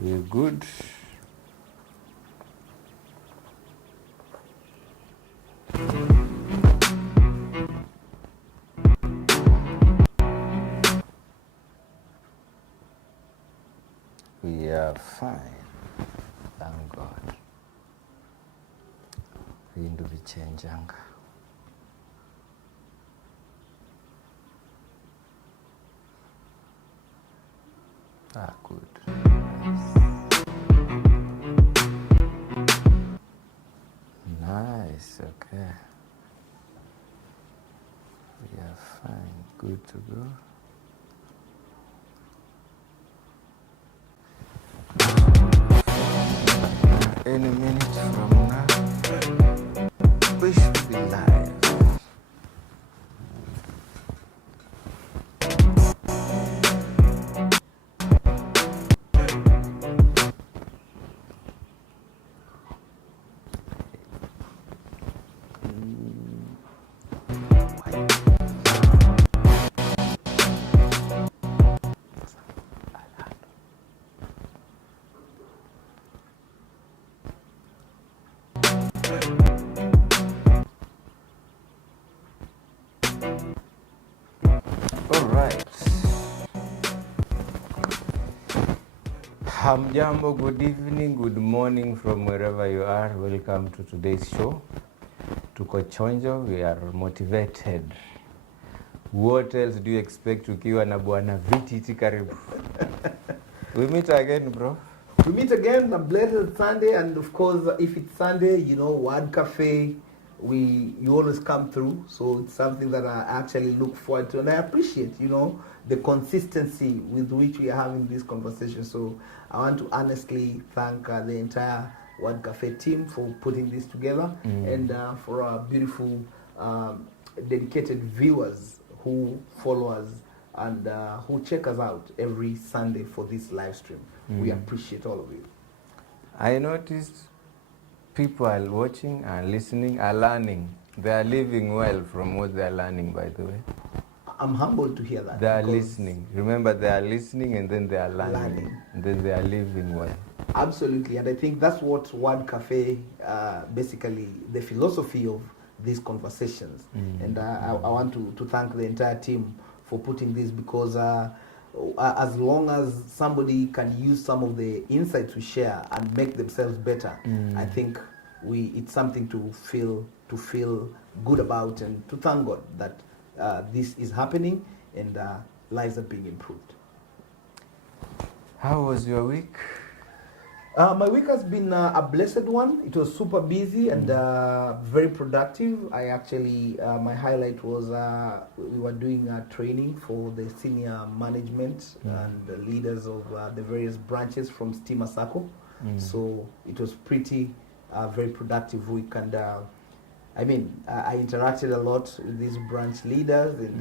We're good. We are fine. Thank God. Vindu vichenjanga. Good. Nice, okay. We are fine, good to go. Any minute from now, we should be live. Hamjambo, good evening, good morning from wherever you are. Welcome to today's show. Tuko chonjo, we are motivated. What else do you expect ukiwa na bwana Viti karibu? We meet again, bro. We meet again, a blessed Sunday, and of course, if it's Sunday, you know, Word Cafe, you always come through, so it's something that I actually look forward to, and I appreciate, you know, the consistency with which we are having this conversation. So I want to honestly thank the entire Word Cafe team for putting this together, and for our beautiful, dedicated viewers who follow us and who check us out every Sunday for this live stream. We appreciate all of you. I noticed people are watching and listening, are learning. They are living well from what they are learning, by the way. I'm humbled to hear that. They are listening. Remember, they are listening and then they are learning. And then they are living well. Absolutely. And I think that's what Word Cafe, basically, the philosophy of these conversations. And I want to thank the entire team for putting this, because as long as somebody can use some of the insights we share and make themselves better, I think it's something to feel good about, and to thank God that this is happening and lives are being improved. How was your week? My week has been a blessed one. It was super busy and very productive. I actually, my highlight was we were doing training for the senior management and the leaders of the various branches from Stima Sacco. So it was pretty very productive week, and I interacted a lot with these branch leaders, and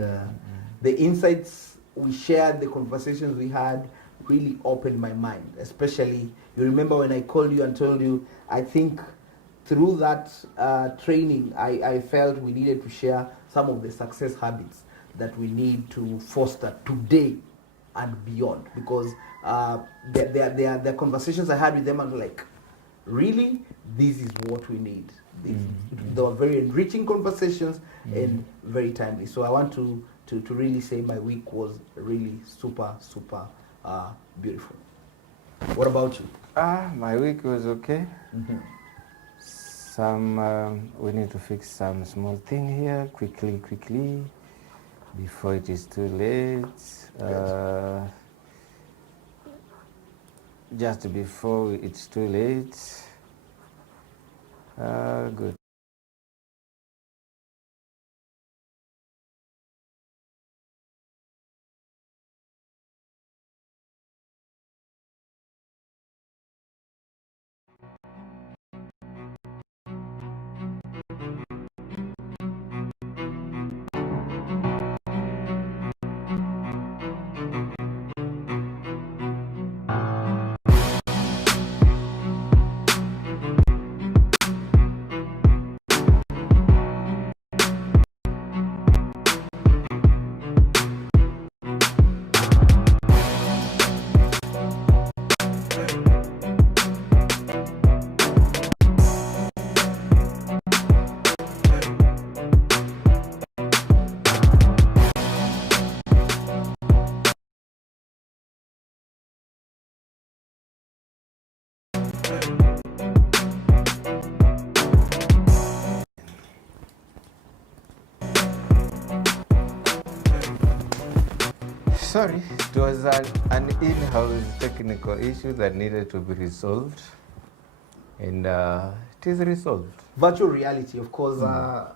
the insights we shared, the conversations we had, really opened my mind. Especially, you remember when I called you and told you, I think through that training, I felt we needed to share some of the success habits that we need to foster today and beyond. Because there are conversations I had with them, and like, really, this is what we need. They were very enriching conversations and very timely. So I want to really say my week was really super beautiful. What about you? My week was okay. We need to fix some small thing here quickly before it is too late. Just before it's too late. Good. Sorry, it was an in-house technical issue that needed to be resolved, and it is resolved. Virtual reality, of course, there are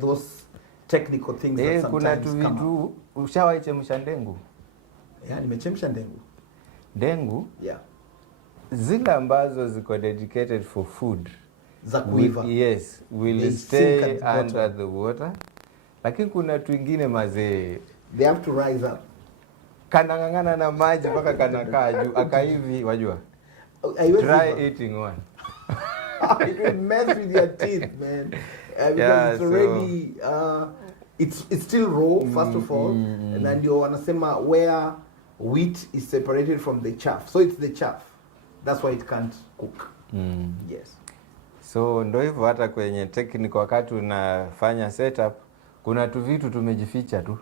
those technical things that sometimes kuna come tu up. Ushawahi chemsha ndengu? Yeah, nimechemsha ndengu. Ndengu? Yeah. Zile ambazo ziko dedicated for food. Za kuiva. Yes, will stay under the water. Lakini kuna twingine mazee. They have to rise up. Kanang'ang'ana na maji mpaka kanakaa juu. Akaivi, wajua. Try eating one. It will mess with your teeth, man. Because it's already, it's still raw, first of all. And then you wanasema where wheat is separated from the chaff. So it's the chaff. That's why it can't cook. Yes. So ndo hivyo hata kwenye technical wakati unafanya setup, kuna tu vitu tumejificha tu.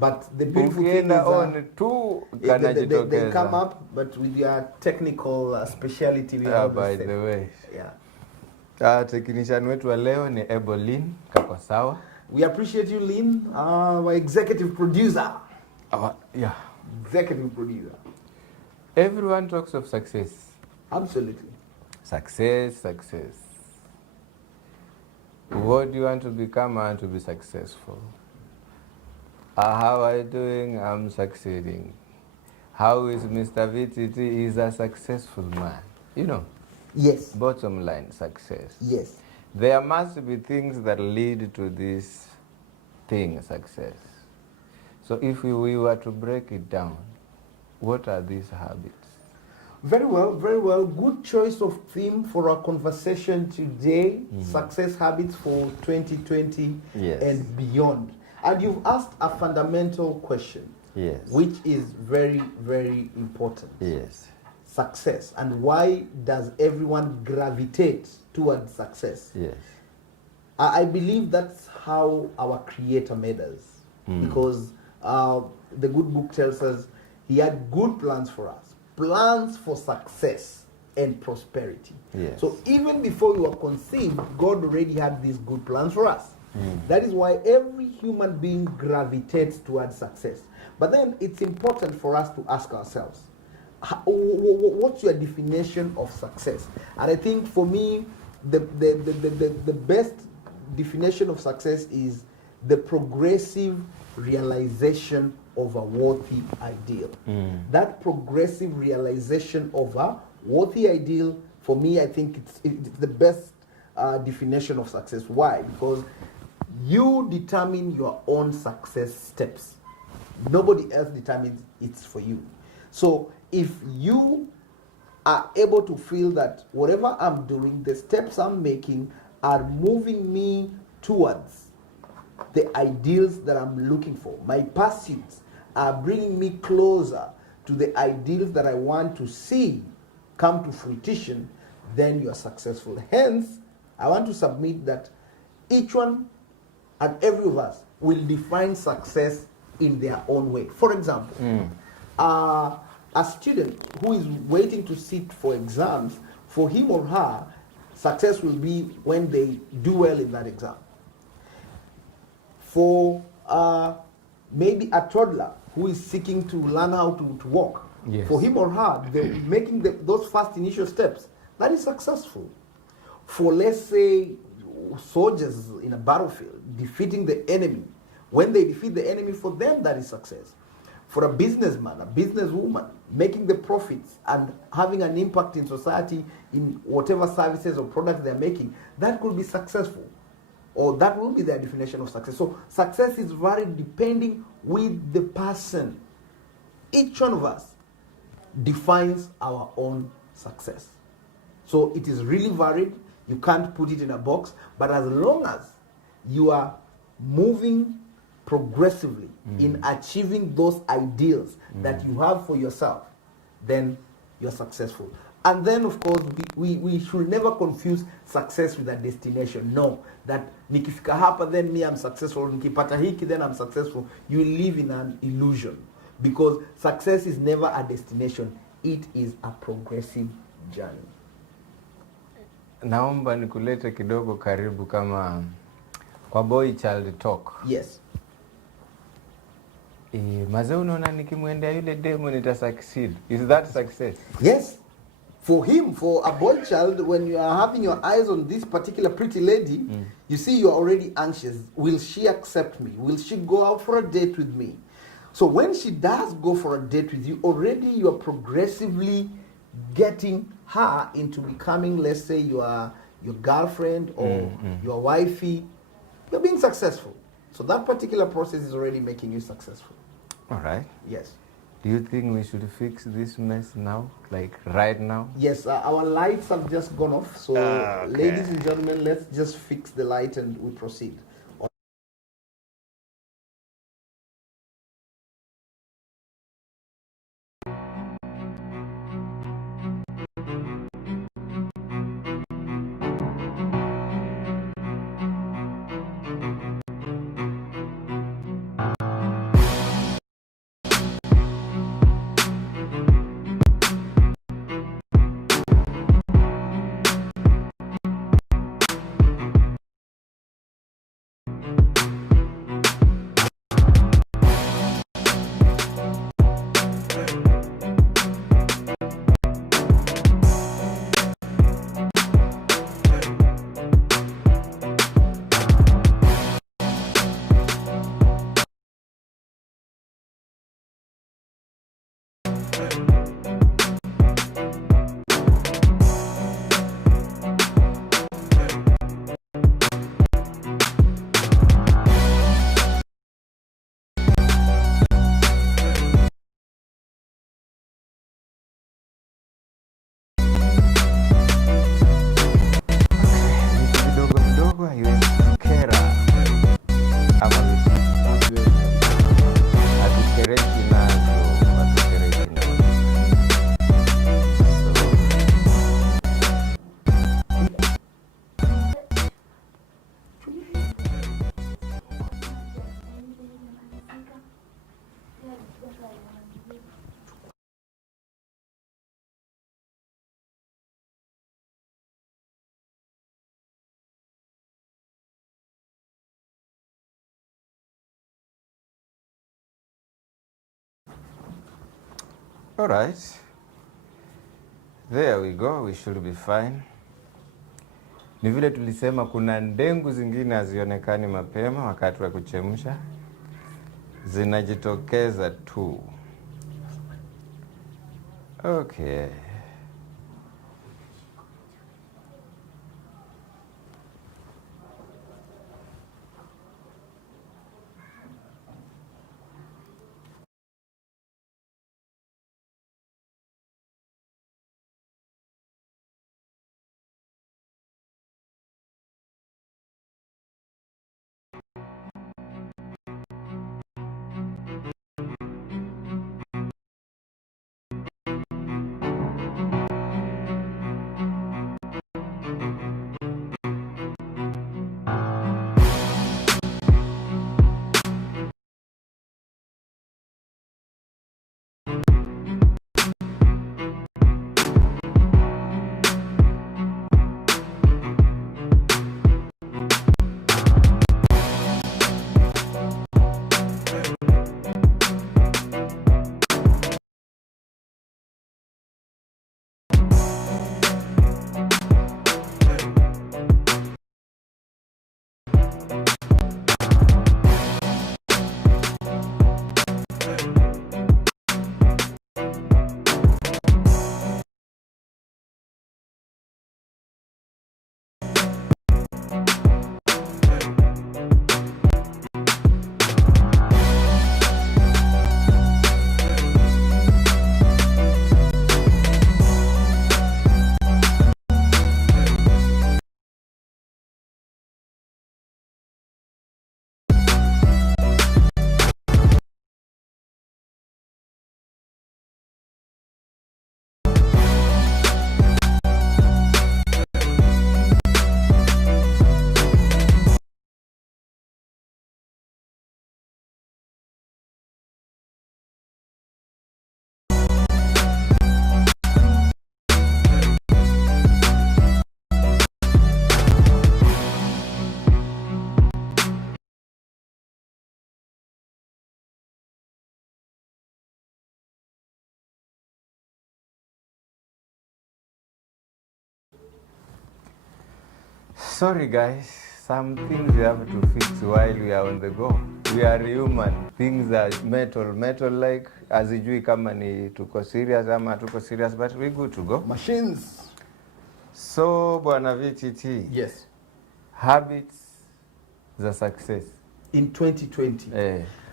But the beautiful thing is they come up, but with your technical speciality. By the way. Yeah. Technician wetu wa leo ni Ebolin, kako sawa. We appreciate you, Lynn, our executive producer. Yeah. Executive producer. Everyone talks of success. Absolutely. Success. What do you want to become? I want to be successful. How are you doing? I'm succeeding. How is Mr. VTT? He's a successful man. You know? Yes. Bottom line, success. Yes. There must be things that lead to this thing, success. So if we were to break it down, what are these habits? Very well, very well. Good choice of theme for our conversation today. Success habits for 2020 and beyond. And you've asked a fundamental question. Yes. Which is very, very important. Yes. Success. And why does everyone gravitate towards success? Yes. I believe that's how our Creator made us. Because the good book tells us He had good plans for us. Plans for success and prosperity. Yes. So even before we were conceived, God already had these good plans for us. That is why every human being gravitates towards success. But then it's important for us to ask ourselves, what's your definition of success? And I think for me, the best definition of success is the progressive realization of a worthy ideal. That progressive realization of a worthy ideal, for me, I think it's the best definition of success. Why? Because you determine your own success steps. Nobody else determines it for you. So if you are able to feel that whatever I'm doing, the steps I'm making are moving me towards the ideals that I'm looking for, my pursuits are bringing me closer to the ideals that I want to see come to fruition, then you are successful. Hence, I want to submit that each one and every of us will define success in their own way. For example, a student who is waiting to sit for exams, for him or her, success will be when they do well in that exam. For maybe a toddler who is seeking to learn how to walk, for him or her, making those first initial steps, that is successful. For, let's say, soldiers in a battlefield, defeating the enemy, when they defeat the enemy, for them that is success. For a businessman, a businesswoman, making the profits and having an impact in society in whatever services or products they're making, that could be successful. Or that will be their definition of success. So success is varied depending with the person. Each one of us defines our own success. So it is really varied. You can't put it in a box. But as long as you are moving progressively in achieving those ideals that you have for yourself, then you're successful. And then, of course, we should never confuse success with a destination. No, that nikifika hapa, then me I'm successful. Nikipata hiki, then I'm successful. You live in an illusion. Because success is never a destination. It is a progressive journey. Naomba nikulete kidogo karibu kama kwa boy child talk. Yes. Mazee unaona nikimwendea yule demo nita succeed. Is that success? Yes. For him, for a boy child, when you are having your eyes on this particular pretty lady, you see you're already anxious. Will she accept me? Will she go out for a date with me? So when she does go for a date with you, already you are progressively getting her into becoming, let's say, your girlfriend or your wifey. You're being successful. So that particular process is already making you successful. All right. Yes. Do you think we should fix this mess now, like right now? Yes, our lights have just gone off. So, Okay. ladies and gentlemen, let's just fix the light and we proceed. All right. There we go, we should be fine. Ni vile tulisema kuna ndengu zingine hazionekani mapema wakati wa kuchemsha, zinajitokeza tu. Okay. Sorry guys, some things we have to fix while we are on the go. We are human. Things are metal like azijui kama ni tuko serious ama tuko serious, but we good to go. Machines. So bwana VTT. Yes. Habits za success in 2020.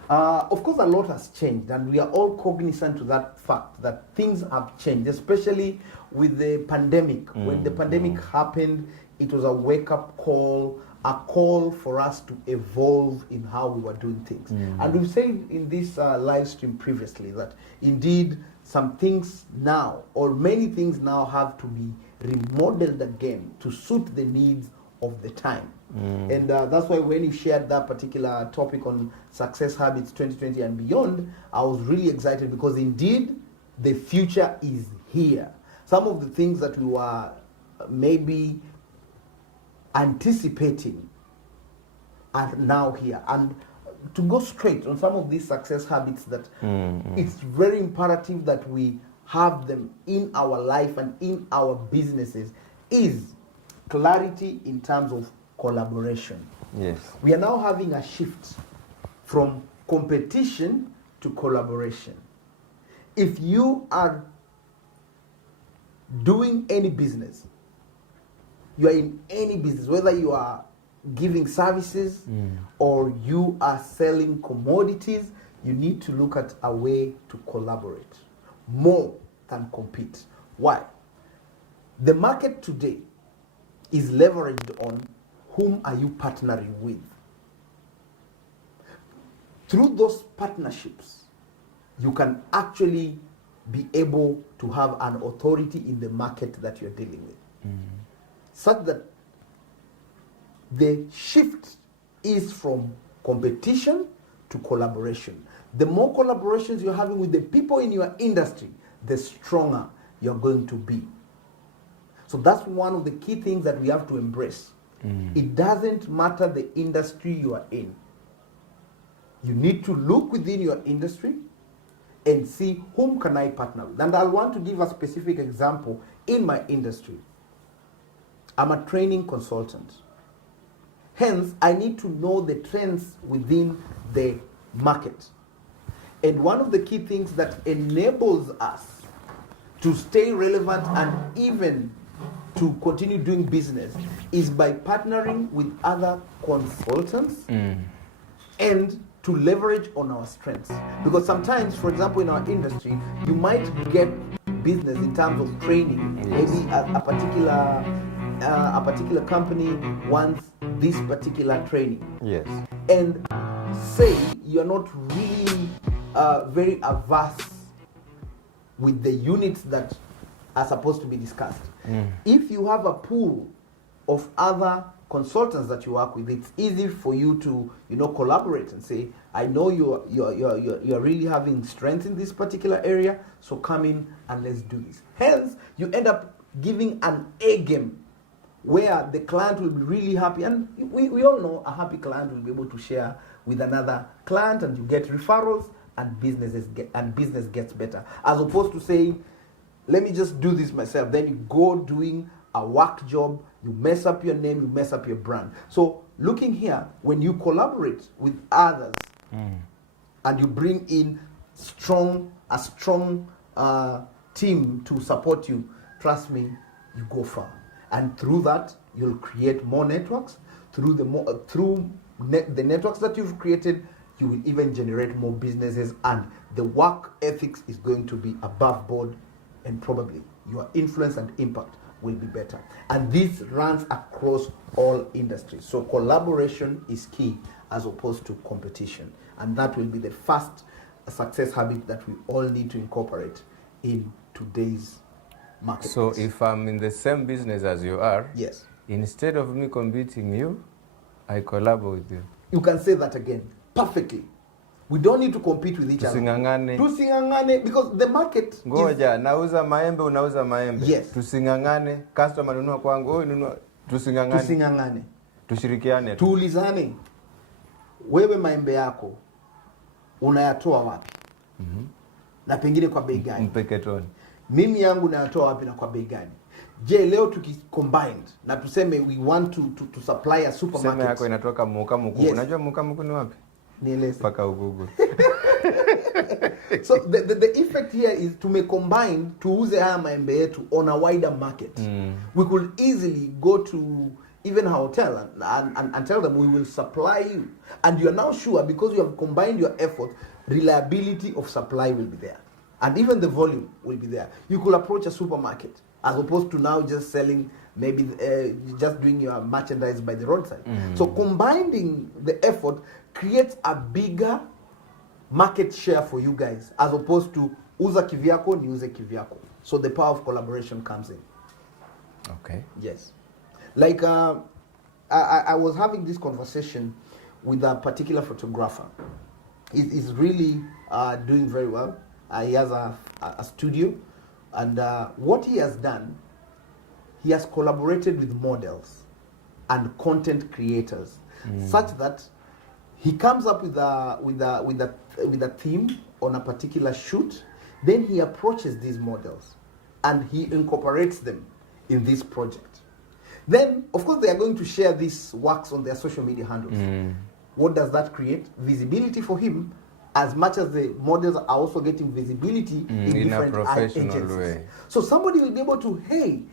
Of course, a lot has changed, and we are all cognizant to that fact that things have changed, especially with the pandemic. When the pandemic happened, it was a wake-up call, a call for us to evolve in how we were doing things. And we've said in this live stream previously that indeed some things now, or many things now, have to be remodeled again to suit the needs of the time. And that's why when you shared that particular topic on success habits 2020 and beyond, I was really excited because indeed the future is here. Some of the things that we were maybe anticipating are now here. And to go straight on some of these success habits that it's very imperative that we have them in our life and in our businesses is clarity in terms of collaboration. Yes. We are now having a shift from competition to collaboration. If you are doing any business, you are in any business, whether you are giving services or you are selling commodities, you need to look at a way to collaborate more than compete. Why? The market today is leveraged on whom are you partnering with. Through those partnerships, you can actually be able to have an authority in the market that you're dealing with. Such that the shift is from competition to collaboration. The more collaborations you're having with the people in your industry, the stronger you're going to be. So that's one of the key things that we have to embrace. It doesn't matter the industry you are in. You need to look within your industry and see whom can I partner with. And I want to give a specific example in my industry. I'm a training consultant. Hence, I need to know the trends within the market. And one of the key things that enables us to stay relevant and even to continue doing business is by partnering with other consultants and to leverage on our strengths. Because sometimes, for example, in our industry, you might get business in terms of training. Yes. Maybe a particular company wants this particular training. Yes. And say you're not really very averse with the units that are supposed to be discussed. If you have a pool of other consultants that you work with, it's easy for you to, collaborate and say, I know you're really having strength in this particular area, so come in and let's do this. Hence, you end up giving an A game where the client will be really happy, and we all know a happy client will be able to share with another client, and you get referrals, and business gets better, as opposed to saying, let me just do this myself. Then you go doing a work job, you mess up your name, you mess up your brand. So looking here, when you collaborate with others and you bring in a strong team to support you, trust me, you go far. And through that, you'll create more networks. Through the networks that you've created, you will even generate more businesses, and the work ethics is going to be above board, and probably your influence and impact will be better. And this runs across all industries. So collaboration is key as opposed to competition. And that will be the first success habit that we all need to incorporate in today's market. So if I'm in the same business as you are, yes, instead of me competing you, I collaborate with you. You can say that again perfectly. We don't need to compete with each other. Tusingangane, because the market Ngoja, nauza maembe, unauza maembe. Yes. Tusingangane, customer nunua kwangu, wewe nunua. Tusingangane. Tushirikiane. Tuulizane. Wewe maembe yako unayatoa wapi? Na pengine kwa bei gani? Mpeketoni. Mimi yangu nayatoa wapi na kwa bei gani? Je, leo tukicombined na tuseme we want to supply a Tuseme supermarket. yako inatoka Mukamuku. Yes. Unajua Mukamuku ni wapi? Nieleze. Paka Ugugu. So the effect here is to make combine tuuze haya maembe yetu on a wider market. We could easily go to even a hotel and tell them we will supply you, and you are now sure because you have combined your effort, reliability of supply will be there, and even the volume will be there. You could approach a supermarket as opposed to now just selling, maybe just doing your merchandise by the roadside. So combining the effort creates a bigger market share for you guys as opposed to uza kivyako niuze kivyako. So the power of collaboration comes in. Okay. Yes. Like I was having this conversation with a particular photographer. He's really doing very well. He has a studio, and what he has done, he has collaborated with models and content creators, such that he comes up with a theme on a particular shoot. Then he approaches these models, and he incorporates them in this project. Then, of course, they are going to share these works on their social media handles. What does that create? Visibility for him, as much as the models are also getting visibility in different agencies. Way. So somebody will be able to, hey,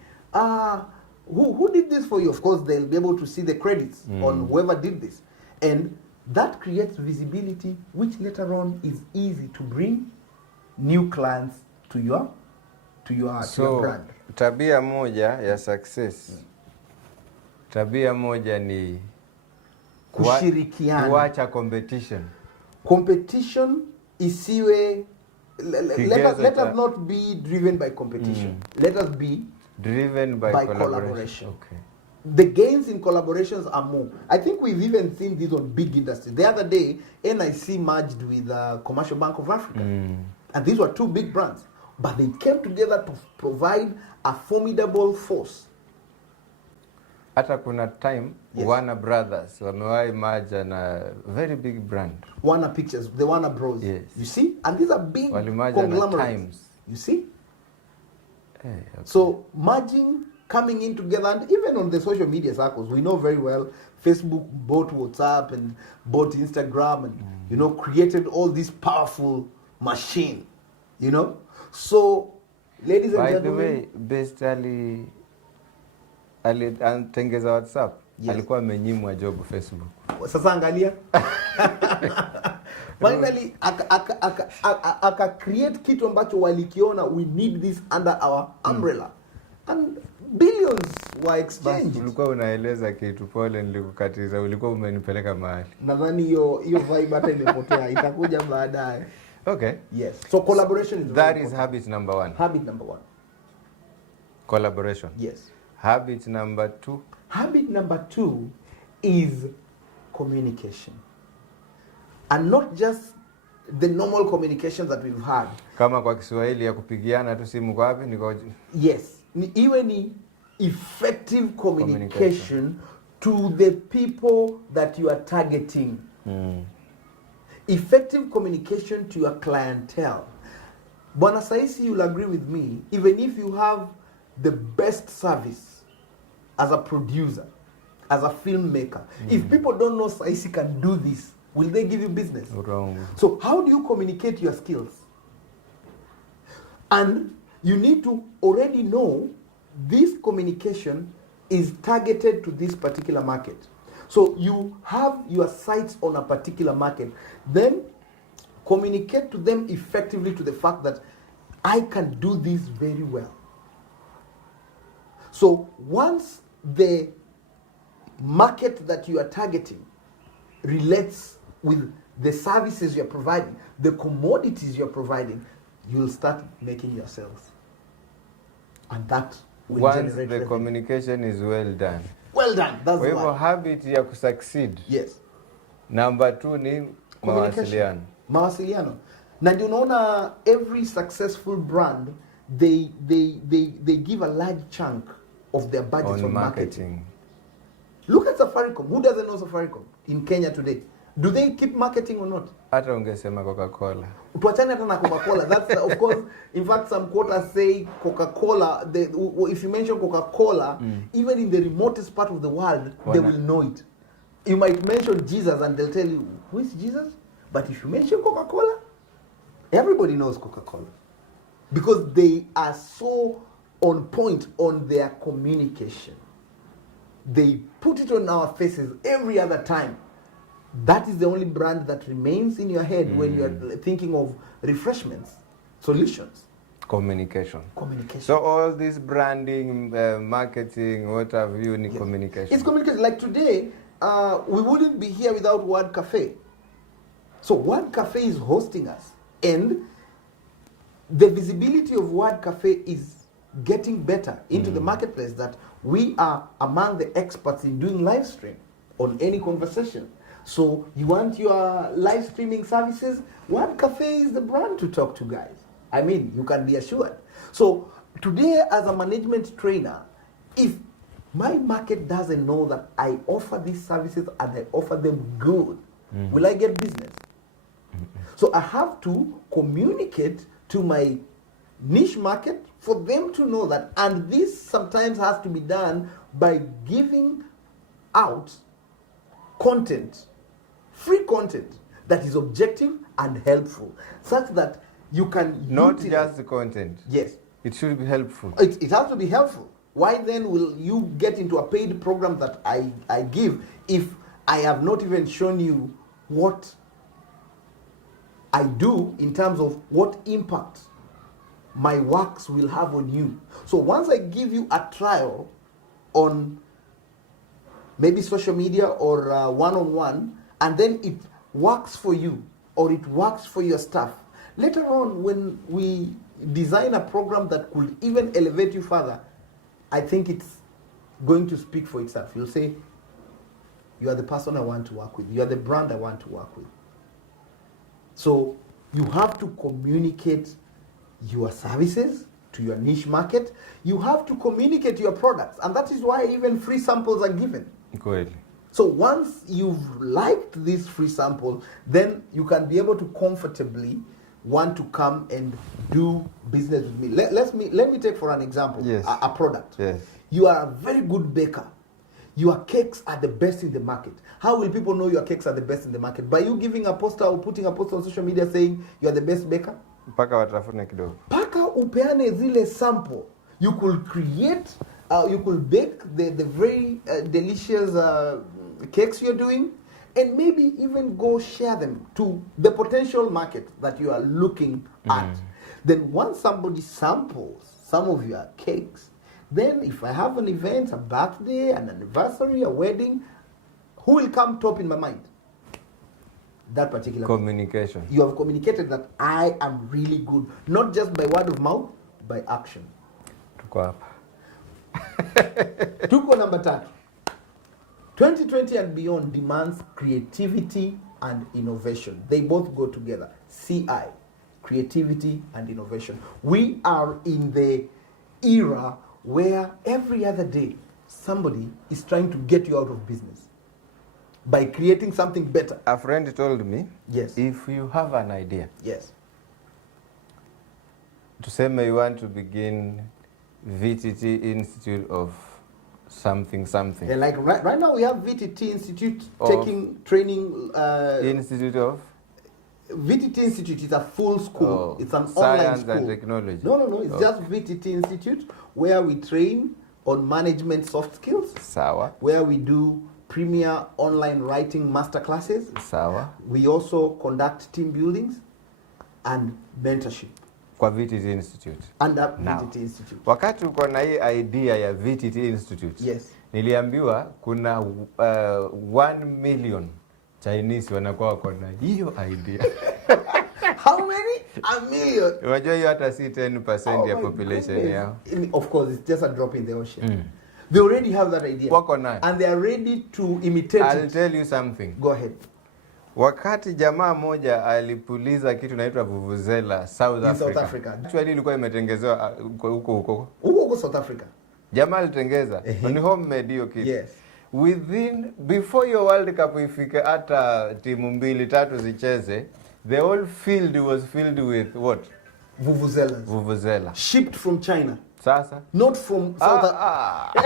who did this for you? Of course, they'll be able to see the credits on whoever did this. And that creates visibility, which later on is easy to bring new clients to your brand. Tabia moja ya success. Tabia moja ni kushirikiana. Kuacha competition. Competition isiwe let us not be driven by competition. Let us be driven by collaboration. Okay. The gains in collaborations are more. I think we've even seen this on big industries. The other day, NIC merged with Commercial Bank of Africa. And these were two big brands. But they came together to provide a formidable force. Hata kuna time, yes. Warner Brothers wamewahi merge na very big brand. Warner Pictures, the Warner Bros. Yes. You see? And these are big conglomerates. You see? Hey, okay. So merging, coming in together, and even on the social media circles, we know very well, Facebook bought WhatsApp and bought Instagram and, created all this powerful machine, So, ladies and gentlemen. By the way, Best alitengeza WhatsApp. Yes. Alikuwa amenyimwa job Facebook. Sasa angalia. Finally, aka create kitu ambacho walikiona, we need this under our umbrella. And billions were exchanged. Ulikuwa unaeleza kitu, pole nilikukatiza, ulikuwa umenipeleka mahali. Nadhani hiyo vibe hata imepotea, itakuja baadaye. Okay. Yes. So collaboration is that is habit number 1. Habit number 1. Collaboration. Yes. Habit number 2. Habit number 2 is communication. And not just the normal communications that we've had. Kama kwa Kiswahili ya kupigiana tu simu kwa wapi niko. Yes. Iwe ni effective communication to the people that you are targeting. Effective communication to your clientele. Bwana Saisi, you'll agree with me, even if you have the best service as a producer, as a filmmaker, if people don't know Saisi can do this, will they give you business? Wrong. So how do you communicate your skills? And you need to already know this communication is targeted to this particular market. So you have your sights on a particular market. Then communicate to them effectively to the fact that I can do this very well. So once the market that you are targeting relates with the services you're providing, the commodities you're providing, you'll start making your sales. And that will once generate the revenue. Communication is well done. Well done. That's Kwa hivyo why. habit ya kusucceed. Yes. Number 2 ni mawasiliano. Mawasiliano. Na ndio unaona every successful brand they give a large chunk of their budget on marketing. Look at Safaricom. Who doesn't know Safaricom in Kenya today? Do they keep marketing or not? Hata ungesema Coca-Cola. Tuachane hata na Coca-Cola. That's of course, in fact, some quotas say Coca-Cola, if you mention Coca-Cola, even in the remotest part of the world, they will know it. You might mention Jesus and they'll tell you, who is Jesus? But if you mention Coca-Cola, everybody knows Coca-Cola. Because they are so on point on their communication. They put it on our faces every other time. That is the only brand that remains in your head when you are thinking of refreshments, solutions. Communication. Communication. So all this branding, marketing, what have you in communication? It's communication. Like today, we wouldn't be here without Word Cafe. So Word Cafe is hosting us. And the visibility of Word Cafe is getting better into the marketplace, that we are among the experts in doing live stream on any conversation. So you want your live streaming services, Word Cafe is the brand to talk to, guys. I mean, you can be assured. So today, as a management trainer, if my market doesn't know that I offer these services and I offer them good, will I get business? So I have to communicate to my niche market for them to know that, and this sometimes has to be done by giving out content, free content that is objective and helpful, such that you can not just the content. Yes, it should be helpful. It has to be helpful. Why then will you get into a paid program that I give if I have not even shown you what I do in terms of what impact my works will have on you? So once I give you a trial on maybe social media or one-on-one, and then it works for you or it works for your staff, later on when we design a program that could even elevate you further, I think it's going to speak for itself. You'll say, you are the person I want to work with. You are the brand I want to work with. So you have to communicate your services to your niche market. You have to communicate your products. And that is why even free samples are given. Good. So once you've liked this free sample, then you can be able to comfortably want to come and do business with me. Let me take for an example, yes, a product. Yes. You are a very good baker. Your cakes are the best in the market. How will people know your cakes are the best in the market? By you giving a poster or putting a poster on social media saying you are the best baker? Paka watafune kidogo. Paka upeane zile sample. You could create, you could bake the very delicious cakes you're doing, and maybe even go share them to the potential market that you are looking at. Then once somebody samples some of your cakes, then if I have an event, a birthday, an anniversary, a wedding, who will come top in my mind? That particular communication. You have communicated that I am really good, not just by word of mouth, by action. Tuko hapa. Tuko number 3. 2020 and beyond demands creativity and innovation. They both go together. CI, creativity and innovation. We are in the era where every other day somebody is trying to get you out of business by creating something better. A friend told me, yes, if you have an idea, yes, to say you want to begin VTT Institute of something. Yeah, like right now we have VTT Institute taking training. Institute of? VTT Institute is a full school. It's an Science online school. and technology. No. It's just VTT Institute, where we train on management soft skills. Sawa. Where we do premier online writing masterclasses. Sawa. We also conduct team buildings and mentorship. Kwa VTT Institute. Under VTT Institute. Wakati uko na hii idea ya VTT Institute, yes, niliambiwa kuna 1 million Chinese wanakuwa wako na hiyo idea. How many? 1 million. Unajua hiyo hata si 10% ya population yao. Of course, it's just a drop in the ocean. They already have that idea. Wako nayo. And they are ready to imitate I'll tell you something. Go ahead. Wakati jamaa moja alipuliza kitu naitwa vuvuzela South Africa. Actually ilikuwa imetengezewa huko South Africa. Jamaa alitengeza. Ni homemade hiyo kitu. Yes. before your World Cup ifike hata timu 2-3 zicheze, the whole field was filled with what? Vuvuzela. Shipped from China. Sasa? Not from South Africa.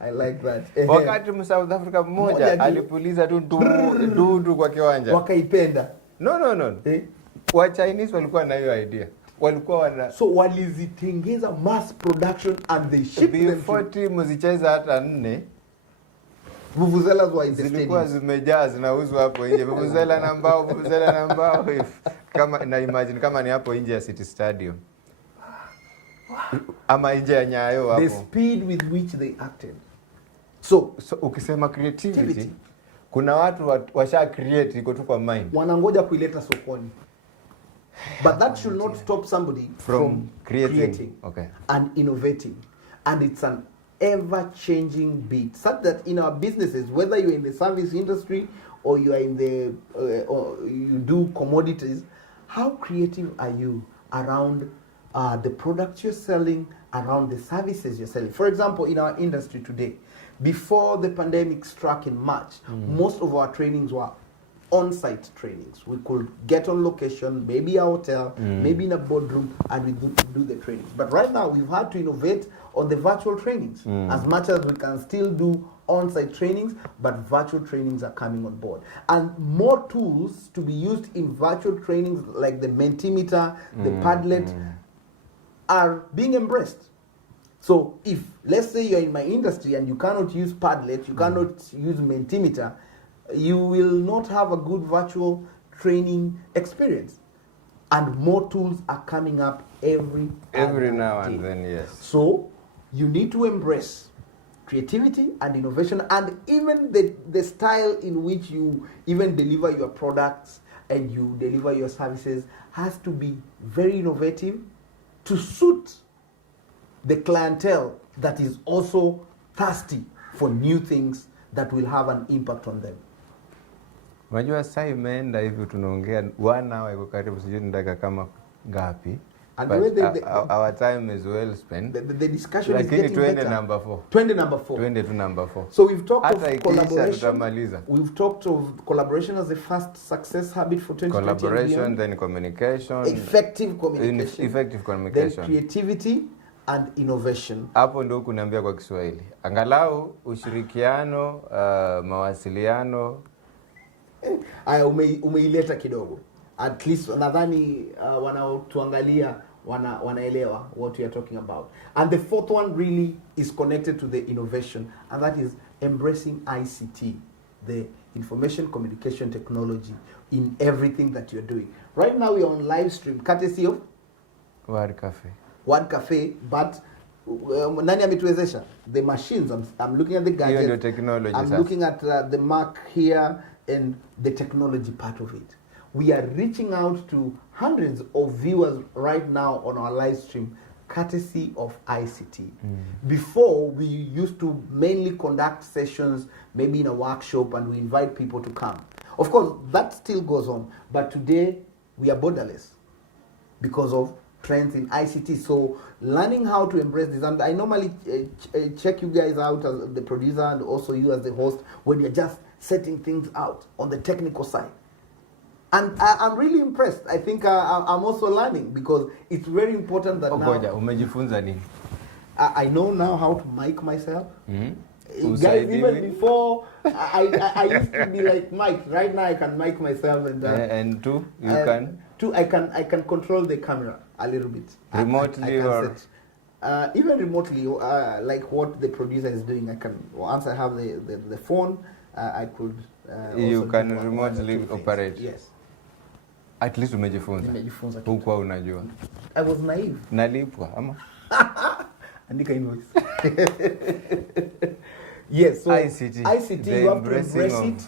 I like that. Wakati South Africa mmoja alipuliza tu dudu kwa kiwanja. Wakaipenda. No. Wa Chinese walikuwa na hiyo idea. So walizitengeza mass production and they shipped them. Before timu zicheza hata 4. Vuvuzelas were in the zilikuwa zimejaa zinauzwa hapo nje. Vuvuzela na mbao kama na imagine kama ni hapo nje ya City Stadium. Ama nje ya Nyayo hapo. The speed with which they acted. So ukisema creativity, kuna watu washa create iko tu kwa mind. Wanangoja kuileta sokoni. But that should not stop somebody from creating and innovating. And it's an ever-changing beat. Such that in our businesses, whether you're in the service industry or you are in the or you do commodities, how creative are you around the products you're selling, around the services you're selling? For example, in our industry today, before the pandemic struck in March, most of our trainings were on-site trainings. We could get on location, maybe a hotel, maybe in a boardroom, and we do the trainings. But right now, we've had to innovate on the virtual trainings. As much as we can still do on-site trainings, but virtual trainings are coming on board. And more tools to be used in virtual trainings, like the Mentimeter, the Padlet, are being embraced. So if, let's say you're in my industry and you cannot use Padlet, you cannot use Mentimeter, you will not have a good virtual training experience. And more tools are coming up every now day. And then, yes. So you need to embrace creativity and innovation, and even the style in which you even deliver your products and you deliver your services has to be very innovative to suit the clientele that is also thirsty for new things that will have an impact on them. Unajua saa imeenda hivi tunaongea 1 hour iko karibu sijui ndaka kama ngapi. And our time is well spent. The discussion is getting better. Twende number 4. Twende to number 4. So we've talked of collaboration. We've talked of collaboration as the first success habit for 2020. Collaboration, then communication. Effective communication. Then creativity and innovation. Hapo ndio kuniambia kwa Kiswahili. Angalau ushirikiano, mawasiliano. Aya umeileta kidogo. At least nadhani wanaotuangalia wanaelewa what we are talking about. And the fourth one really is connected to the innovation, and that is embracing ICT, the information communication technology, in everything that you're doing. Right now we are on live stream courtesy of Word Cafe, but nani ametuwezesha? The machines. I'm looking at the gadgets. I'm looking at the Mac here and the technology part of it. We are reaching out to hundreds of viewers right now on our live stream, courtesy of ICT. Before, we used to mainly conduct sessions, maybe in a workshop, and we invite people to come. Of course, that still goes on, but today we are borderless because of trends in ICT. So learning how to embrace this, and I normally check you guys out as the producer and also you as the host when you're just setting things out on the technical side. And I'm really impressed. I think I'm also learning because it's very important that now... umejifunza nini? I know now how to mic myself. Guys, even before, I used to be like Mike. Right now I can mic myself. And two, you can? Two, I can control the camera a little bit. Remotely or? Even remotely, like what the producer is doing. I can, once I have the phone, I could... you can remotely operate? Yes. At least umejifunza. Hukuwa unajua. I was naive. Nalipwa ama? Andika invoice. Yes, so ICT you have to embrace it.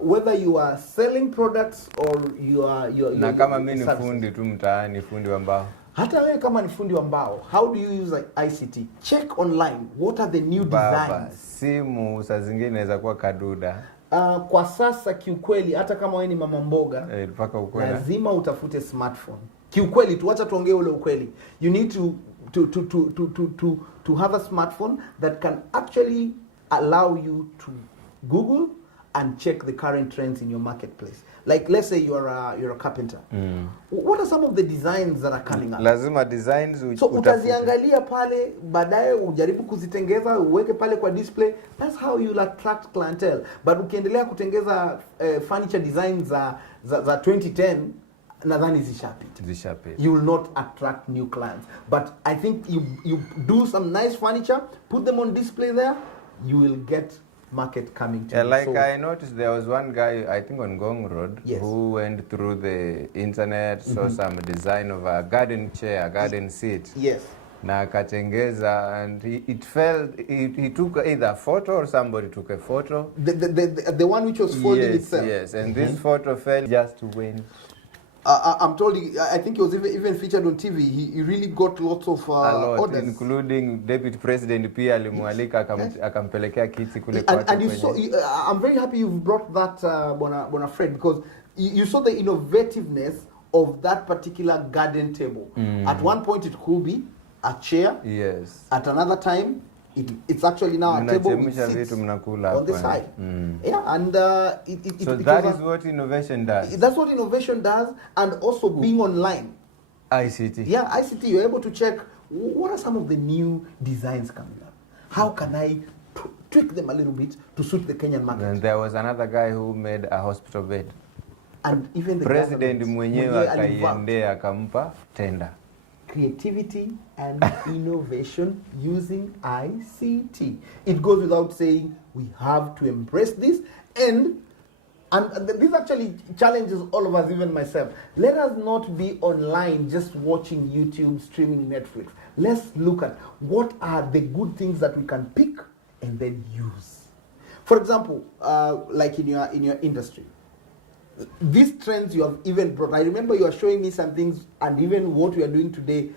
Whether you are selling products or you are na kama mimi ni fundi tu mtaani, fundi wa mbao. Hata wewe kama ni fundi wa mbao, how do you use ICT? Check online, what are the new designs? Simu saa zingine inaweza kuwa kaduda. Kwa sasa kiukweli hata kama wewe ni mama mboga, lazima utafute smartphone. Kiukweli tuacha tuongee ule ukweli. You need to to have a smartphone that can actually allow you to Google and check the current trends in your marketplace. Like, let's say you're a carpenter. What are some of the designs that are coming up? Lazima designs so utaziangalia pale, baadaye ujaribu kuzitengeza, uweke pale kwa display. That's how you'll attract clientele. But ukiendelea kutengeza furniture designs za 2010, nadhani zishapita. You will not attract new clients. But I think you do some nice furniture, put them on display there, you will get market coming to you. Like so, I noticed there was one guy, I think on Gong Road, yes, who went through the internet, saw some design of a garden chair, a garden seat. Yes. Na akatengeza, and he took either a photo or somebody took a photo. The one which was folding itself. Yes, and this photo fell just went. I'm told, I think he was even featured on TV. He really got lots of orders. Including Deputy President pia alimualika akampelekea kiti kule kwake. And you saw, I'm very happy you've brought that, Bona Fred, because you saw the innovativeness of that particular garden table. At one point it could be a chair. Yes. At another time, it's actually now a table with seats on the side. Yeah, and so that is what innovation does. That's what innovation does, and also being online. ICT. Yeah, ICT. You're able to check what are some of the new designs coming up. How can I tweak them a little bit to suit the Kenyan market? And there was another guy who made a hospital bed. And even the president mwenyewe akaiendea akampa tender. Creativity and innovation using ICT. It goes without saying we have to embrace this, and this actually challenges all of us, even myself. Let us not be online just watching YouTube, streaming Netflix. Let's look at what are the good things that we can pick and then use. For example, like in your industry, these trends you have even brought. I remember you are showing me some things, and even what we are doing today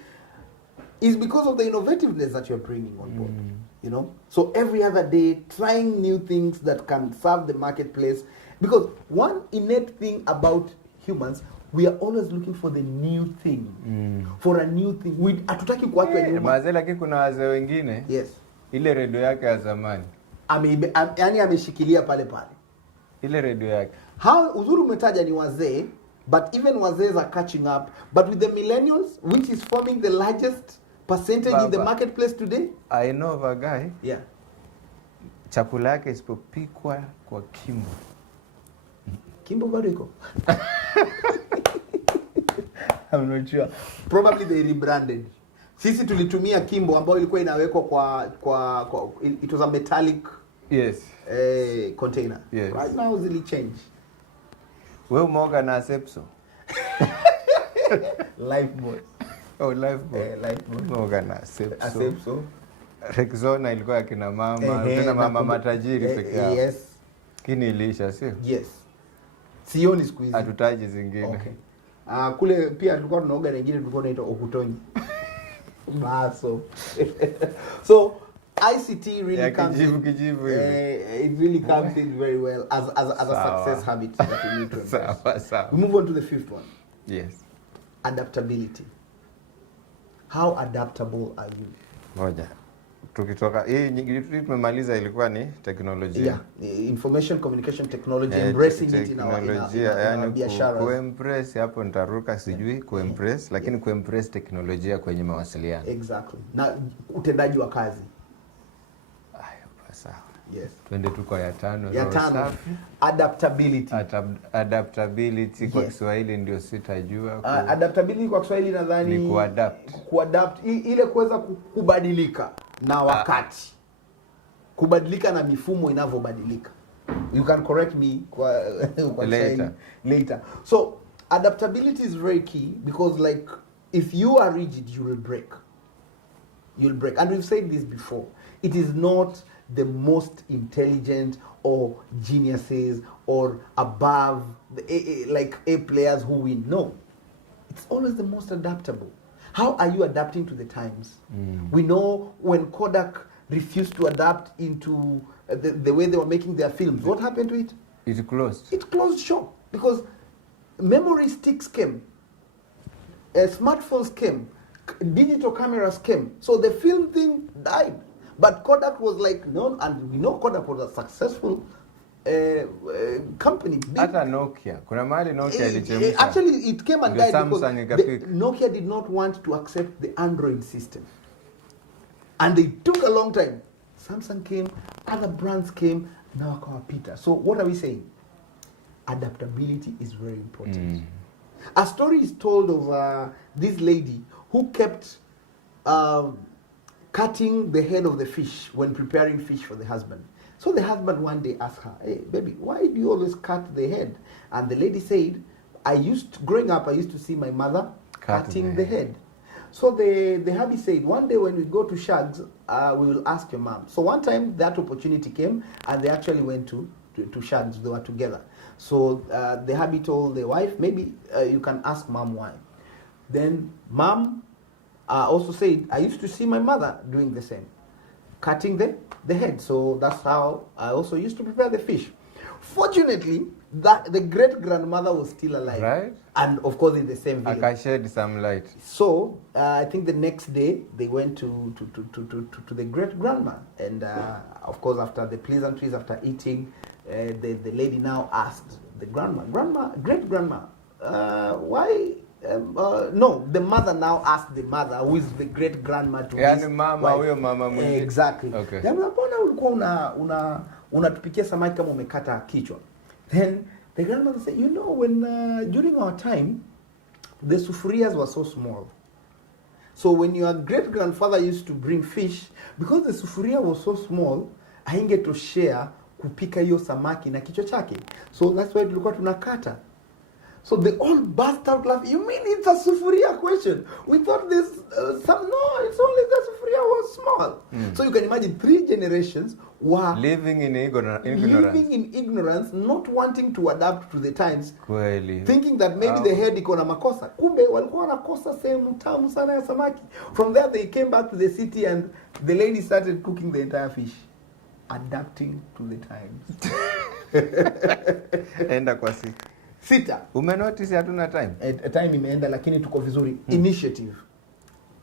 is because of the innovativeness that you're bringing on board. You know, so every other day trying new things that can serve the marketplace. Because one innate thing about humans, we are always looking for the new thing, for a new thing. We hatutaki kuachwa nyuma. Mazee, lakini kuna wazee wengine. Yes. Ile redio yake ya zamani. Yani ameshikilia pale pale. Ile redio yake. How uzuri umetaja ni wazee, but even wazee are catching up. But with the millennials, which is forming the largest percentage in the marketplace today. I know of a guy. Yeah. Chakula yake isipopikwa kwa kimbo. Kimbo bado iko. I'm not sure. Probably they rebranded. Sisi tulitumia kimbo ambayo ilikuwa inawekwa kwa it was a metallic container. Yes. Right now zili change. Wewe umeoga na Sepso? Lifeboat. Oh, lifeboat. Lifeboat. Umeoga na Sepso. Sepso. Rexona ilikuwa ya kina mama, tena mama matajiri peke yao. Yes. Kini ilisha, sio? Yes. Sioni siku hizi. Hatutaji zingine. Okay. Kule pia tulikuwa tunaoga na nyingine tulikuwa tunaita okutonyi. Baso. So ICT really comes in, it really comes in very well as a success habit that you need to embrace. We move on to the fifth one. Yes. Adaptability. How adaptable are you? Moja. Tukitoka hii tumemaliza ilikuwa ni teknolojia. Yeah, information communication technology, embracing it in our biashara. Kuembrace hapo nitaruka sijui kuembrace, lakini kuembrace teknolojia kwenye mawasiliano. Exactly. Na utendaji wa kazi. Sawa. Yes. Twende tu kwa ya tano. Adaptability. Adaptability kwa Kiswahili ndio sitajua. Adaptability kwa Kiswahili nadhani ni kuadapt. Kuadapt ile kuweza kubadilika na wakati. Kubadilika na mifumo inavyobadilika. You can correct me kwa later. So adaptability is very key because like if you are rigid you will break. You'll break. And we've said this before. It is not the most intelligent or geniuses or above like A players who win. No. It's always the most adaptable. How are you adapting to the times? We know when Kodak refused to adapt into the way they were making their films. What happened to it? It closed. It closed shop because memory sticks came. Smartphones came. digital cameras came. So the film thing died. But Kodak was like, no, and we know Kodak was a successful company. Hata Nokia. Kuna mahali Nokia ilichemsha. Actually, it came and died because Samsung Nokia did not want to accept the Android system. And they took a long time. Samsung came, other brands came, now akawa Peter. So what are we saying? Adaptability is very important. A story is told of this lady who kept cutting the head of the fish when preparing fish for the husband. So the husband one day asked her, hey, baby, why do you always cut the head? And the lady said, growing up, I used to see my mother cutting the head. So the hubby said, one day when we go to Shags, we will ask your mom. So one time that opportunity came and they actually went to Shags. They were together. So the hubby told the wife, maybe you can ask mom why. Then mom also said, I used to see my mother doing the same, cutting the head. So that's how I also used to prepare the fish. Fortunately, the great-grandmother was still alive. Right. And of course in the same village. I can shed some light. So I think the next day they went to the great-grandma. And of course after the pleasantries, after eating, the lady now asked the great-grandma, why... no, the mother now asked the mother, who is the great-grandma to Yani mama, huyo mama mwingine. Exactly. Okay. Mbona ulikuwa unatupikia samaki kama umekata kichwa? Then the grandmother said, you know, when during our time, the sufurias were so small. So when your great-grandfather used to bring fish, because the sufuria was so small, haingetoshea kupika hiyo samaki na kichwa chake. So that's why tulikuwa tunakata. So they all burst out laughing. You mean it's a sufuria question? We thought this, no, it's only the sufuria was small. So you can imagine 3 generations were living in ignorance, not wanting to adapt to the times. Kweli. Thinking that maybe the head iko na makosa. Kumbe walikuwa wanakosa sehemu tamu sana ya samaki. From there they came back to the city and the lady started cooking the entire fish. Adapting to the times. Enda kwa Sita. Umenotice hatuna time? Time imeenda lakini tuko vizuri. Initiative.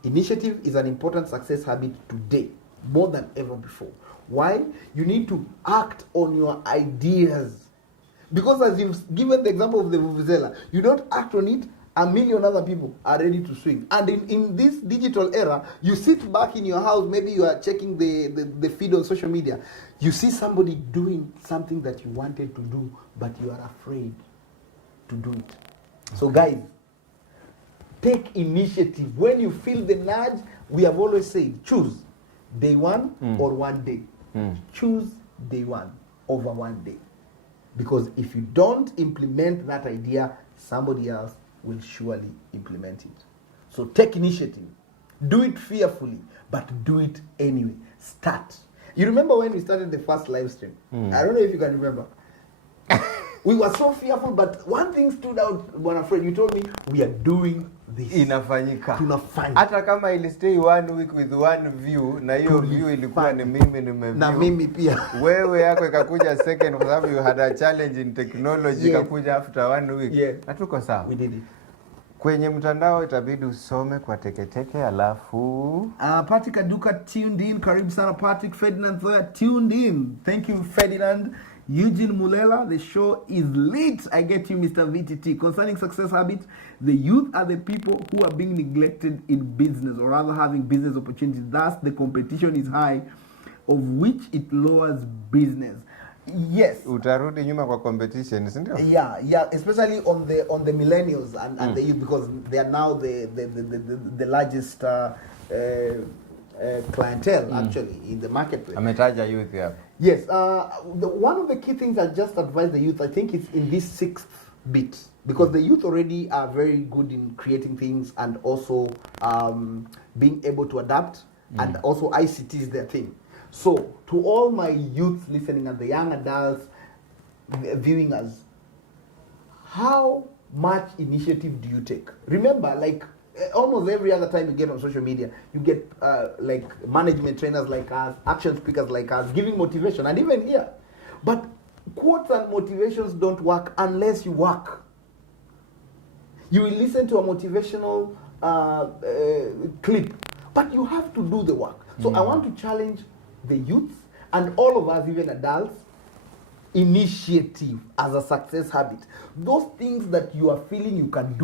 Initiative is an important success habit today, more than ever before. Why? You need to act on your ideas. Because as you've given the example of the vuvuzela, you don't act on it, a million other people are ready to swing. And in this digital era, you sit back in your house, maybe you are checking the feed on social media, you see somebody doing something that you wanted to do, but you are afraid to do it. So guys, take initiative. When you feel the nudge, we have always said, choose day one or one day. Choose day one over one day. Because if you don't implement that idea, somebody else will surely implement it. So take initiative. Do it fearfully, but do it anyway. Start. You remember when we started the first live stream? I don't know if you can remember. We were so fearful, but one thing stood out, Bwana Fred. You told me, we are doing this. Inafanyika. Tunafanya. Hata kama ili stay 1 week with 1 view, na hiyo view ilikuwa ni mimi nimeview. Na mimi pia. Wewe yako ikakuja second kwa sababu you had a challenge in technology, ikakuja after 1 week. Na tuko sawa. We did it. Kwenye mtandao itabidi usome kwa teketeke alafu Patrick Aduka tuned in. Karibu sana Patrick. Ferdinand Thoya tuned in. Thank you Ferdinand. Eugene Mulela, the show is lit. I get you, Mr. VTT. Concerning success habits, the youth are the people who are being neglected in business, or rather having business opportunities. Thus, the competition is high, of which it lowers business. Yes. Utarudi nyuma kwa competition, isn't it? Yeah, especially on the millennials and the youth, because they are now the largest clientele actually in the marketplace. Ametaja youth here. Yes, one of the key things I just advise the youth, I think it's in this 6th bit, because the youth already are very good in creating things and also being able to adapt, and also ICT is their thing. So, to all my youth listening and the young adults viewing us, how much initiative do you take? Remember, like almost every other time you get on social media, you get like management trainers like us, action speakers like us, giving motivation, and even here. But quotes and motivations don't work unless you work. You will listen to a motivational clip, but you have to do the work. So I want to challenge the youth and all of us, even adults. Initiative as a success habit. Those things that you are feeling you can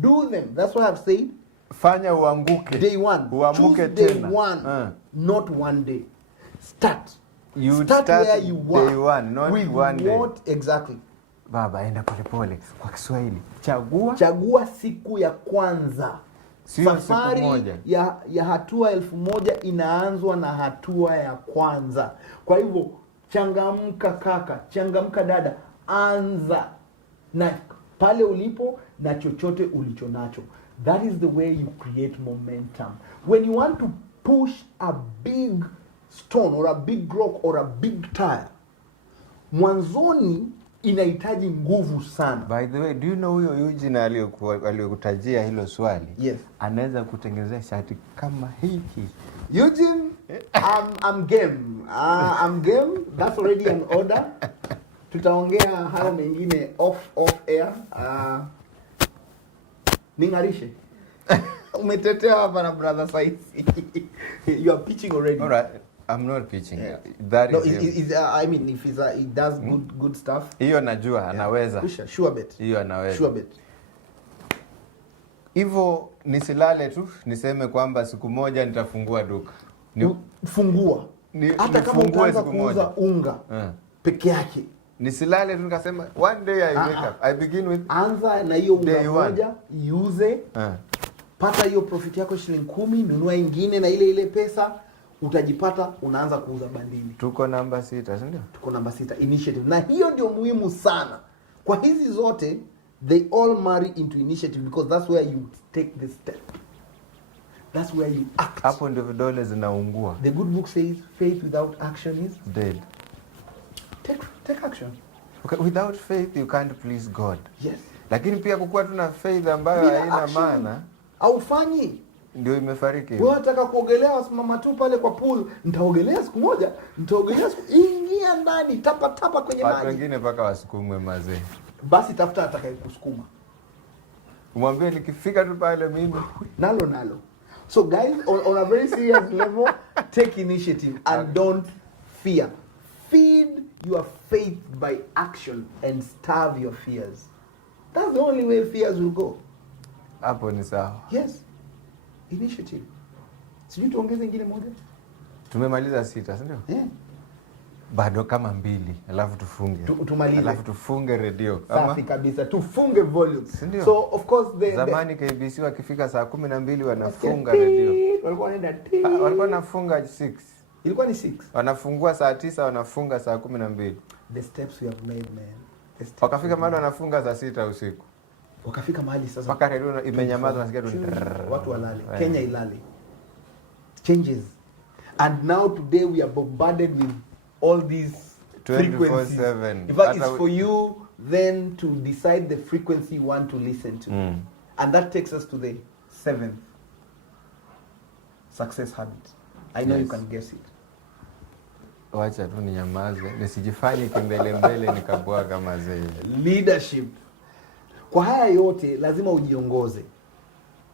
do them. That's why I've said fanya uanguke. Day one. Uamuke Choose day tena. one, not one day. Start. You start where you want. Day one, not with one day. What exactly? Baba, enda polepole kwa Kiswahili. Chagua siku ya kwanza. Sio Safari siku moja. ya hatua 1000 inaanzwa na hatua ya kwanza. Kwa hivyo changamka kaka, changamka dada, anza na pale ulipo na chochote ulicho nacho. That is the way you create momentum. When you want to push a big stone or a big rock or a big tire, mwanzoni inahitaji nguvu sana. By the way, do you know huyo Eugene aliyokutajia hilo swali? Yes. Anaweza kutengenezea shati kama hiki. Eugene, I'm game. I'm game. That's already an order. Tutaongea hayo mengine off air. Ningarishe. Umetetea hapa na brother Saisi. You are pitching already. All right. I'm not pitching. Yeah. That no, is I mean, if he does good stuff. Hiyo najua anaweza. Sure bet. Hiyo anaweza. Sure bet. Hivyo nisilale tu niseme kwamba siku moja nitafungua duka. Fungua. Hata kama utaanza kuuza unga peke yake. Nisilale tu nikasema one day I wake up. I begin with anza na hiyo unga moja, use. Pata hiyo profit yako shilingi 10, nunua ingine na ile pesa, utajipata unaanza kuuza bandini. Tuko namba 6, si ndio? Tuko namba 6, initiative. Na hiyo ndio muhimu sana. Kwa hizi zote they all marry into initiative because that's where you take the step. That's where you act. Hapo ndio vidole zinaungua. The good book says faith without action is dead. Take action. Okay, without faith you can't please God. Yes. Lakini pia kukuwa tuna faith ambayo haina maana haufanyi, ndio imefariki. Wewe unataka kuogelea, wasimama tu pale kwa pool, nitaogelea siku moja, ingia ndani, tapa kwenye maji. Watu wengine paka wasukumwe mazee. Basi tafuta atakayekusukuma. Umwambie nikifika tu pale mimi nalo. So guys, on a very serious level, take initiative and don't fear. Feed your faith by action and starve your fears. That's the only way fears will go. Hapo ni sawa. Yes. Initiative. Sijui tuongeze ingine moja? Tumemaliza 6, si ndio? Yeah. Bado kama 2, alafu tufunge. Tumalize. Alafu tufunge radio. Safi kabisa. Tufunge volume. Sindio? So of course zamani KBC wakifika saa 12 wanafunga radio. Walikuwa wanaenda walikuwa wanafunga 6. Ilikuwa ni 6. Wanafungua saa 9, wanafunga saa 12. The steps we have made, man. Wakafika mahali wanafunga saa 6 usiku. Wakafika mahali sasa mpaka radio imenyamaza, nasikia tu watu walale. Kenya ilale. Changes. And now today we are bombarded with all these 24/7. In fact, it's for you then to decide the frequency you want to listen to. And that takes us to the 7th success habit. I know you can guess it. Wacha tu ninyamaze, nisijifanye kimbele nikabwa kama zee. Leadership. Kwa haya yote lazima ujiongoze.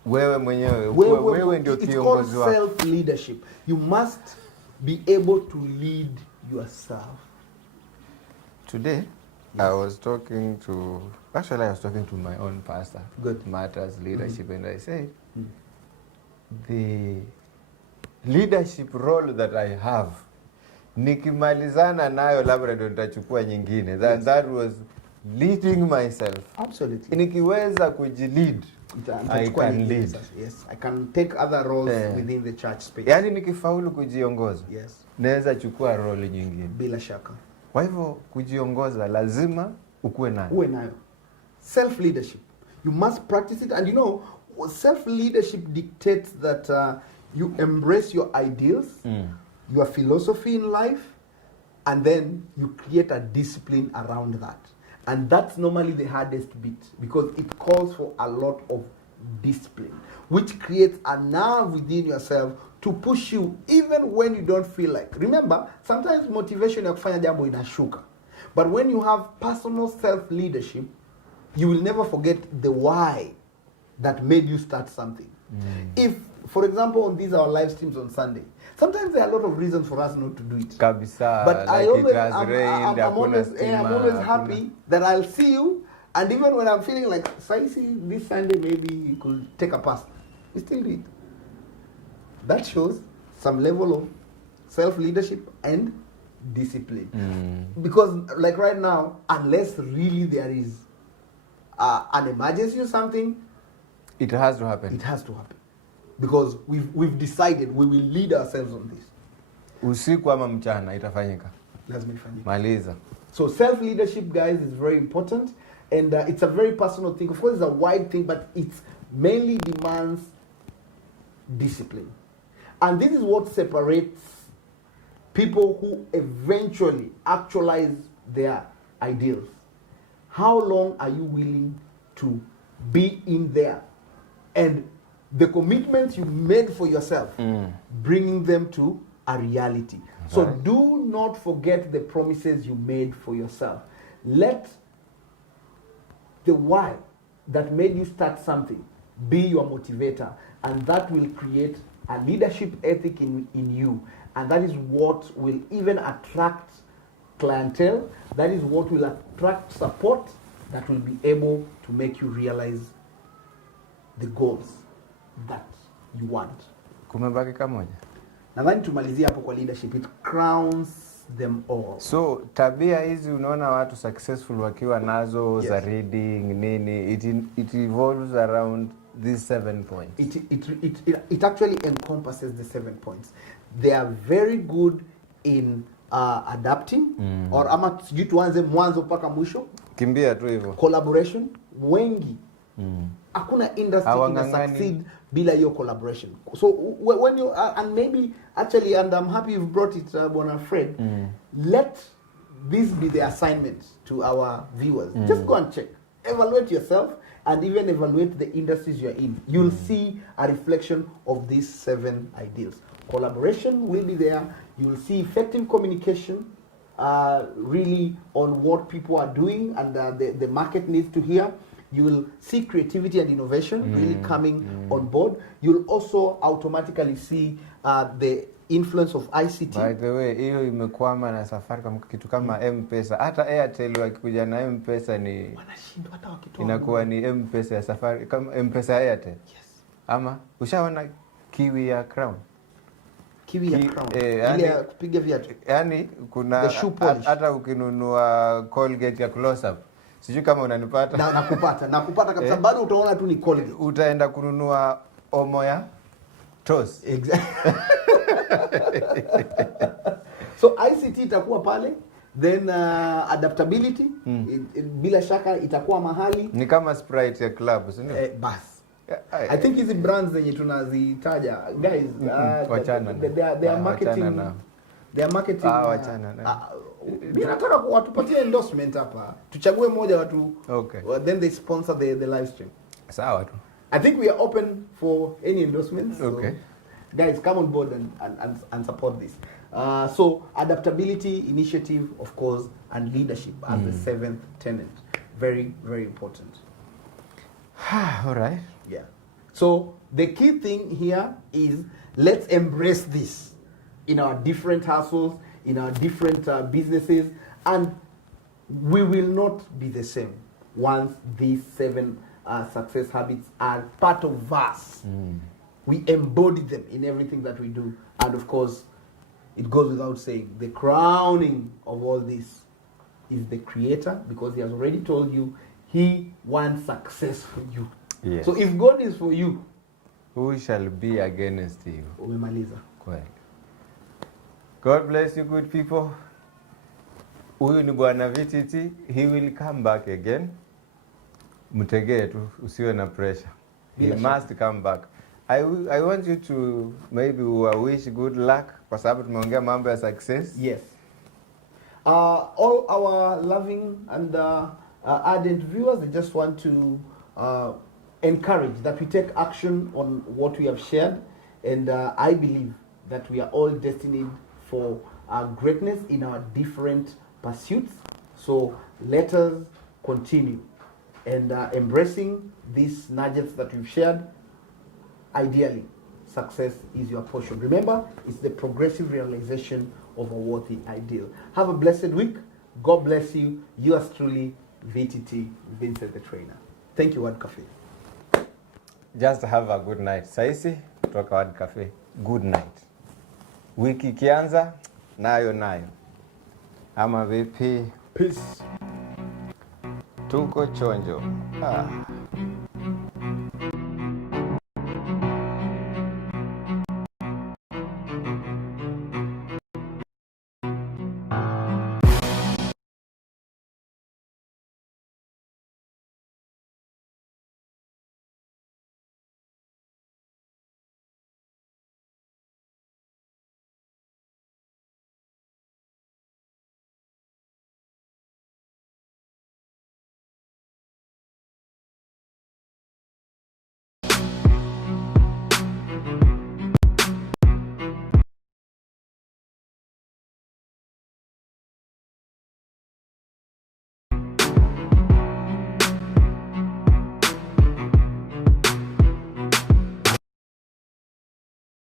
Wewe mwenyewe, wewe ndio kiongozi wako. It's called self leadership. You must be able to lead yourself. Today, yes. I was talking to my own pastor. Good. Matters leadership, and I said, the leadership role that I have, nikimalizana nayo labda ndo nitachukua nyingine. That was leading myself. Absolutely. Nikiweza kujilead, I can lead. Yes, I can take other roles within the church space. Yaani nikifaulu kujiongoza, yes, naweza chukua role nyingine. Bila shaka. Kwa hivyo kujiongoza lazima ukuwe nayo. Self leadership. You must practice it, and you know, self leadership dictates that you embrace your ideals, your philosophy in life, and then you create a discipline around that. And that's normally the hardest bit because it calls for a lot of discipline, which creates a nerve within yourself to push you even when you don't feel like. Remember, sometimes motivation ya kufanya jambo inashuka. But when you have personal self-leadership, you will never forget the why that made you start something. If, for example, on these our live streams on Sunday, sometimes there are a lot of reasons for us not to do it. Kabisa, But like I always, it has rained, I'm always stima, happy that I'll see you. And even when I'm feeling like, Saisi, this Sunday maybe you could take a pass, we still do it. That shows some level of self-leadership and discipline. Because like right now, unless really there is an emergency or something, it has to happen. It has to happen. Because we've decided we will lead ourselves on this. Usiku ama mchana itafanyika. Lazima ifanyike. Maliza. So self-leadership, guys, is very important. And it's a very personal thing. Of course, it's a wide thing, but it mainly demands discipline. And this is what separates people who eventually actualize their ideals. How long are you willing to be in there? And the commitments you made for yourself, bringing them to a reality. Right. So do not forget the promises you made for yourself. Let the why that made you start something be your motivator, and that will create a leadership ethic in you, and that is what will even attract clientele. That is what will attract support that will be able to make you realize the goals that you want. Kumebaki kamoja. Nadhani tumalizie hapo kwa leadership. It crowns them all. So tabia hizi unaona watu successful wakiwa nazo, yes, za reading nini, it evolves around these 7 points. It actually encompasses the 7 points. They are very good in adapting, or ama sijui tuanze mwanzo mpaka mwisho. Kimbia tu hivyo. Collaboration, wengi. Hakuna industry ina succeed bila your collaboration. So when you and maybe actually, and I'm happy you've brought it, Bwana Fred. Let this be the assignment to our viewers. Just go and check, evaluate yourself, and even evaluate the industries you're in. You'll see a reflection of these 7 ideals. Collaboration will be there. You'll see effective communication, really on what people are doing and the market needs to hear. You will see creativity and innovation really coming on board. You'll also automatically see the influence of ICT. By the way, hiyo imekwama na Safaricom kitu kama M-Pesa. Hata Airtel wakikuja na M-Pesa ni wanashindwa hata wakitoa. Inakuwa ni M-Pesa ya Safari kama M-Pesa ya Airtel. Yes. Ama ushaona Kiwi ya Crown? Kiwi ya Crown. Ile ya kupiga viatu. Yaani kuna hata ukinunua Colgate ya Close Up. Sijui kama unanipata. Nakupata kabisa. Bado utaona tu ni Colgate. Utaenda kununua Omo ya Toss. Exactly. So ICT itakuwa pale, then adaptability bila shaka itakuwa mahali. Ni kama Sprite ya club, si ndio? Bas. I think hizi brands zenye tunazitaja, guys, they are marketing. They are marketing. Mimi nataka watupatie endorsement hapa. Tuchague moja watu. Okay. Then they sponsor the live stream. Sawa tu. I think we are open for any endorsements. Okay. So, guys, come on board and support this. So adaptability, initiative, of course, and leadership as the 7th tenet. Very, very important. All right. Yeah. So the key thing here is let's embrace this in our different hustles, in our different businesses, and we will not be the same once these 7 success habits are part of us. We embody them in everything that we do. And of course, it goes without saying, the crowning of all this is the Creator, because He has already told you He wants success for you. Yes. So if God is for you, who shall be against you? Umemaliza. Kweli. God bless you, good people. Huyu ni Bwana VTT. He will come back again. Mtegee tu, usiwe na pressure. He must come back. I want you to maybe wish good luck kwa sababu tumeongea mambo ya success. Yes. All our loving and ardent viewers, I just want to encourage that we take action on what we have shared, and I believe that we are all destined for greatness in our different pursuits. So let us continue and embracing these nuggets that we've shared. ideally, success is your portion. Remember, it's the progressive realization of a worthy ideal. Have a blessed week. God bless you. Yours truly, VTT, Vincent the Trainer. Thank you, Word Cafe. Just have a good night. Saisi kutoka Word Cafe. Good night. Wiki ikianza nayo. Ama vipi? Peace. Tuko chonjo.